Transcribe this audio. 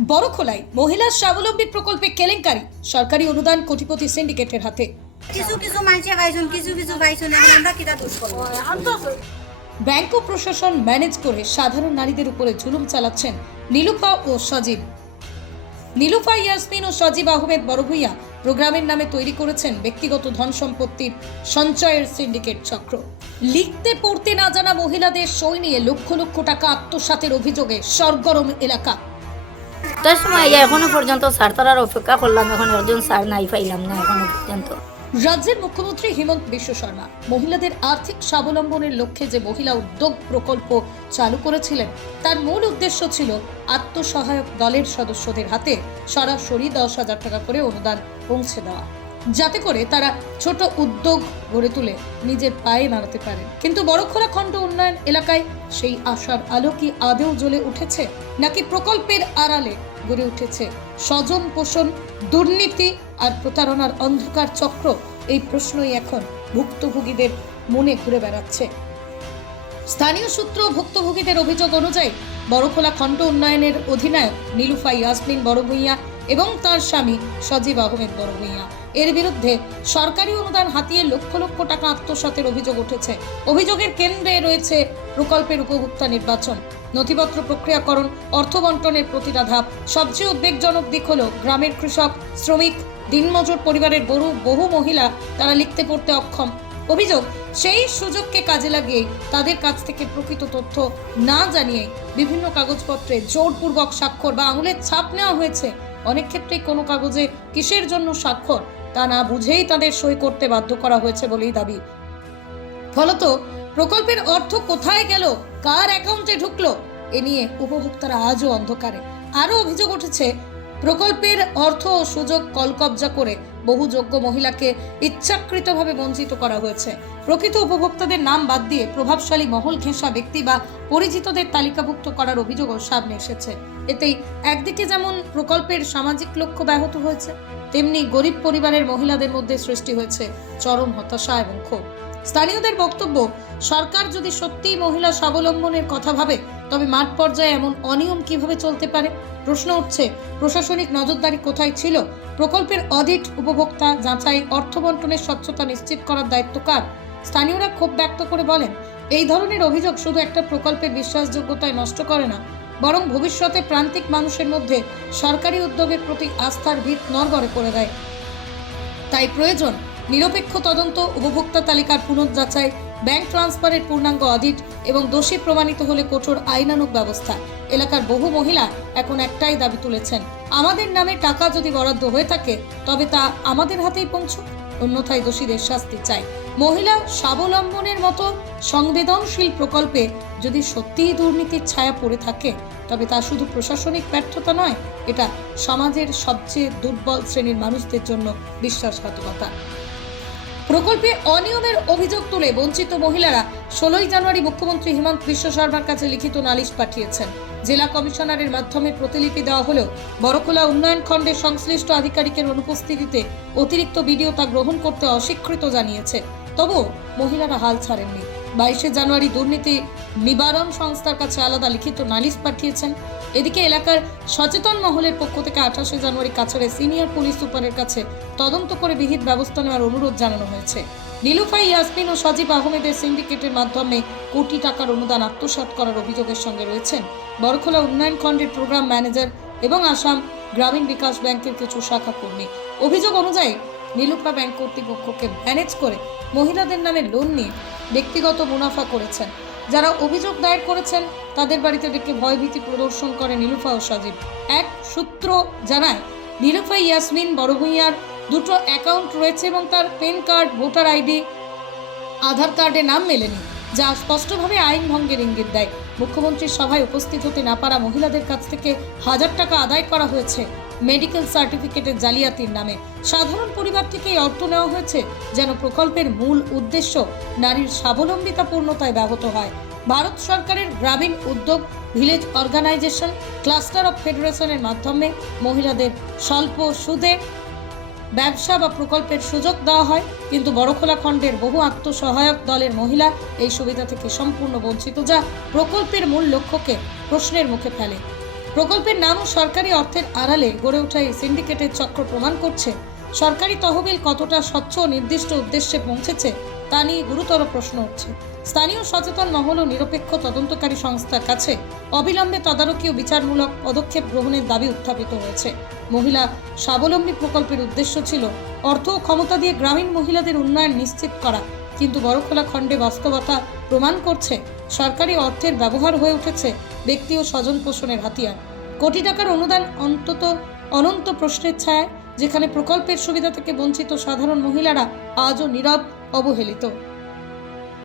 বড়খোলায় মহিলা স্বাবলম্বী প্রকল্পে কেলেঙ্কারি, সরকারি অনুদান কোটিপতি সিন্ডিকেটের হাতে। কিছু কিছু মানুষে পাইছুন, কিছু কিছু পাইছুন, এখন আমরা কিটা দোষ করব? ব্যাংক ও প্রশাসন ম্যানেজ করে সাধারণ নারীদের উপরে জুলুম চালাচ্ছেন নীলুফা ও সজীব। নীলুফা ইয়াসমিন ও সজীব আহমেদ বড়ভূঁইয়া প্রোগ্রামের নামে তৈরি করেছেন ব্যক্তিগত ধন সম্পত্তির সঞ্চয়ের সিন্ডিকেট চক্র। লিখতে পড়তে না জানা মহিলাদের সই নিয়ে লক্ষ লক্ষ টাকা আত্মসাতের অভিযোগে সরগরম এলাকা। তার সময় এখনো পর্যন্ত স্যার তারার অপেক্ষা করলাম, এখন একজন স্যার নাই পাইলাম না এখনো পর্যন্ত। রাজ্যের মুখ্যমন্ত্রী হিমন্ত বিশ্ব শর্মা মহিলাদের আর্থিক স্বাবলম্বনের লক্ষ্যে যে মহিলা উদ্যোগ প্রকল্প চালু করেছিলেন, তার মূল উদ্দেশ্য ছিল আত্মসহায়ক দলের সদস্যদের হাতে সরাসরি 10,000 টাকা করে অনুদান পৌঁছে দেওয়া, যাতে করে তারা ছোট উদ্যোগ গড়ে তুলে নিজের পায়ে দাঁড়াতে পারেন। কিন্তু বড়খোলা খণ্ড উন্নয়ন এলাকায় সেই আশার আলো কি আদৌ জ্বলে উঠেছে, নাকি প্রকল্পের আড়ালে গড়ে উঠেছে স্বজন পোষণ, দুর্নীতি আর প্রতারণার অন্ধকার চক্র? এই প্রশ্নই এখন ভুক্তভোগীদের মনে ঘুরে বেড়াচ্ছে। স্থানীয় সূত্র ভুক্তভোগীদের অভিযোগ অনুযায়ী বড়খোলা খণ্ড উন্নয়নের অধিনায়ক নীলুফা ইয়াসমিন বড়ভূঁইয়া এবং তার স্বামী সজীব আহমেদ বড়ভূঁইয়া এর বিরুদ্ধে সরকারি অনুদান হাতিয়ে লক্ষ লক্ষ টাকা আত্মসাতের অভিযোগ উঠেছে। অভিযোগের কেন্দ্রে রয়েছে প্রকল্পের উপভোক্তা নির্বাচন, নথিপত্র প্রক্রিয়াকরণ, অর্থ বন্টনের প্রতিটা ধাপ। সবচেয়ে উদ্বেগজনক দিক হলো গ্রামের কৃষক, শ্রমিক, দিনমজুর পরিবারের বহু মহিলা তারা লিখতে পড়তে অক্ষম। অভিযোগ, সেই সুযোগকে কাজে লাগিয়ে তাদের কাছ থেকে প্রকৃত তথ্য না জানিয়ে বিভিন্ন কাগজপত্রে জোরপূর্বক স্বাক্ষর বা আঙুলের ছাপ নেওয়া হয়েছে। অনেক ক্ষেত্রেই কোনো কাগজে কিসের জন্য স্বাক্ষর তা না বুঝেই তাদের সই করতে বাধ্য করা হয়েছে বলেই দাবি। ফলত প্রকল্পের অর্থ কোথায় গেল, কার অ্যাকাউন্টে ঢুকলো, এ নিয়ে উপভোক্তারা আজও অন্ধকারে। আরও অভিযোগ উঠেছে প্রকল্পের অর্থ ও সুযোগ কলকবজা করে বহু যোগ্য মহিলাকে ইচ্ছাকৃতভাবে বঞ্চিত করা হয়েছে। প্রকৃত উপভোক্তাদের নাম বাদ দিয়ে প্রভাবশালী মহল ঘেঁষা ব্যক্তি বা পরিচিতদের তালিকাভুক্ত করার অভিযোগও সামনে এসেছে। এতেই একদিকে যেমন প্রকল্পের সামাজিক লক্ষ্য ব্যাহত হয়েছে, তেমনি গরিব পরিবারের মহিলাদের মধ্যে সৃষ্টি হয়েছে চরম হতাশা এবং ক্ষোভ। স্থানীয়দের বক্তব্য, সরকার যদি সত্যিই মহিলা স্বাবলম্বনের কথা ভাবে, তবে মাঠ পর্যায়ে এমন অনিয়ম কিভাবে চলতে পারে? প্রশ্ন উঠছে, প্রশাসনিক নজরদারি কোথায় ছিল? প্রকল্পের অডিট, উপভোক্তা যাচাই, অর্থ বন্টনের স্বচ্ছতা নিশ্চিত করার দায়িত্ব কার? স্থানীয়রা ক্ষোভ ব্যক্ত করে বলেন, এই ধরনের অভিযোগ শুধু একটা প্রকল্পের বিশ্বাসযোগ্যতায় নষ্ট করে না, বরং ভবিষ্যতে প্রান্তিক মানুষের মধ্যে সরকারি উদ্যোগের প্রতি আস্থার ভিত নড়বড়ে করে দেয়। তাই প্রয়োজন নিরপেক্ষ তদন্ত, উপভোক্তা তালিকার পুনর্যাচাই, ব্যাংক ট্রান্সফারের পূর্ণাঙ্গ অডিট এবং দোষী প্রমাণিত হলে কঠোর আইনানুগ ব্যবস্থা। এলাকার বহু মহিলা এখন একটাই দাবি তুলেছেন, আমাদের নামে টাকা যদি বরাদ্দ হয়ে থাকে তবে তা আমাদের হাতেই পৌঁছুক, অন্যথায় দোষীদের শাস্তি চাই। মহিলা স্বাবলম্বনের মতো সংবেদনশীল প্রকল্পে যদি সত্যিই দুর্নীতির ছায়া পড়ে থাকে, তবে তা শুধু প্রশাসনিক ব্যর্থতা নয়, এটা সমাজের সবচেয়ে দুর্বল শ্রেণীর মানুষদের জন্য বিশ্বাসঘাতকতা। প্রকল্পে অনিয়মের অভিযোগ তুলে বঞ্চিত মহিলারা 16 জানুয়ারি মুখ্যমন্ত্রী হিমন্ত বিশ্ব শর্মার কাছে লিখিত নালিশ পাঠিয়েছেন। জেলা কমিশনারের মাধ্যমে প্রতিলিপি দেওয়া হলেও বড়খোলা উন্নয়ন খণ্ডের সংশ্লিষ্ট আধিকারিকের অনুপস্থিতিতে অতিরিক্ত বিডিও তা গ্রহণ করতে অস্বীকৃত জানিয়েছে। তবুও মহিলারা হাল ছাড়েননি। 22 জানুয়ারি দুর্নীতি নিবারণ সংস্থার কাছে আলাদা লিখিত নালিশ পাঠিয়েছেন। এদিকে এলাকার সচেতন মহলের পক্ষ থেকে 28 জানুয়ারি কাছাড়ে সিনিয়র পুলিশ সুপারের কাছে তদন্ত করে বিহিত ব্যবস্থা নেওয়ার অনুরোধ জানানো হয়েছে। নীলুফা ইয়াসমিন ও সজীব আহমেদের সিন্ডিকেটের মাধ্যমে কোটি টাকার অনুদান আত্মসাৎ করার অভিযোগের সঙ্গে রয়েছেন বড়খোলা উন্নয়ন খণ্ডের প্রোগ্রাম ম্যানেজার এবং আসাম গ্রামীণ বিকাশ ব্যাংকের কিছু শাখা কর্মী। অভিযোগ অনুযায়ী নীলুফা ব্যাংক কর্তৃপক্ষকে ম্যানেজ করে মহিলাদের নামে লোন নিয়ে ব্যক্তিগত মুনাফা করেছেন। যারা অভিযোগ দায়ের করেছেন তাদের বাড়িতে ডেকে ভয়ভীতি প্রদর্শন করে নীলুফা ও সজীব। এক সূত্র জানায়, নীলুফা ইয়াসমিন বড়ভূঁইয়ার দুটো অ্যাকাউন্ট রয়েছে এবং তার পেন কার্ড, ভোটার আইডি, আধার কার্ডে নাম মেলেনি, যা স্পষ্টভাবে আইন ভঙ্গের ইঙ্গিত দেয়। মুখ্যমন্ত্রীর সভায় উপস্থিত হতে না পারা মহিলাদের কাছ থেকে 1000 টাকা আদায় করা হয়েছে মেডিকেল সার্টিফিকেটের জালিয়াতির নামে। সাধারণ পরিবার থেকেই অর্থ নেওয়া হয়েছে যেন প্রকল্পের মূল উদ্দেশ্য নারীর স্বাবলম্বিতা পূর্ণতায় ব্যাহত হয়। ভারত সরকারের গ্রামীণ উদ্যোগ, ভিলেজ অর্গানাইজেশন, ক্লাস্টার অফ ফেডারেশনের মাধ্যমে মহিলাদের স্বল্প সুদে ব্যবসা বা প্রকল্পের সুযোগ দেওয়া হয়, কিন্তু বড়খোলা খণ্ডের বহু আত্মসহায়ক দলের মহিলা এই সুবিধা থেকে সম্পূর্ণ বঞ্চিত, যা প্রকল্পের মূল লক্ষ্যকে প্রশ্নের মুখে ফেলে। প্রকল্পের নাম ও সরকারি অর্থের আড়ালে গড়ে ওঠা এই সিন্ডিকেটের চক্র প্রমাণ করছে সরকারি তহবিল কতটা স্বচ্ছ ও নির্দিষ্ট উদ্দেশ্যে পৌঁছেছে তা নিয়ে গুরুতর প্রশ্ন উঠছে। স্থানীয় সচেতন মহল ও নিরপেক্ষ তদন্তকারী সংস্থার কাছে অবিলম্বে তদারকি ও বিচারমূলক পদক্ষেপ গ্রহণের দাবি উত্থাপিত হয়েছে। মহিলা স্বাবলম্বী প্রকল্পের উদ্দেশ্য ছিল অর্থ ও ক্ষমতা দিয়ে গ্রামীণ মহিলাদের উন্নয়ন নিশ্চিত করা, কিন্তু বড়খোলা খণ্ডে বাস্তবতা প্রমাণ করছে সরকারি অর্থের ব্যবহার হয়ে উঠেছে ব্যক্তি ও স্বজন পোষণের হাতিয়ার। কোটি টাকার অনুদান অনন্ত প্রশ্নের ছায়ায়, যেখানে প্রকল্পের সুবিধা থেকে বঞ্চিত সাধারণ মহিলারা আজও নীরব, অবহেলিত।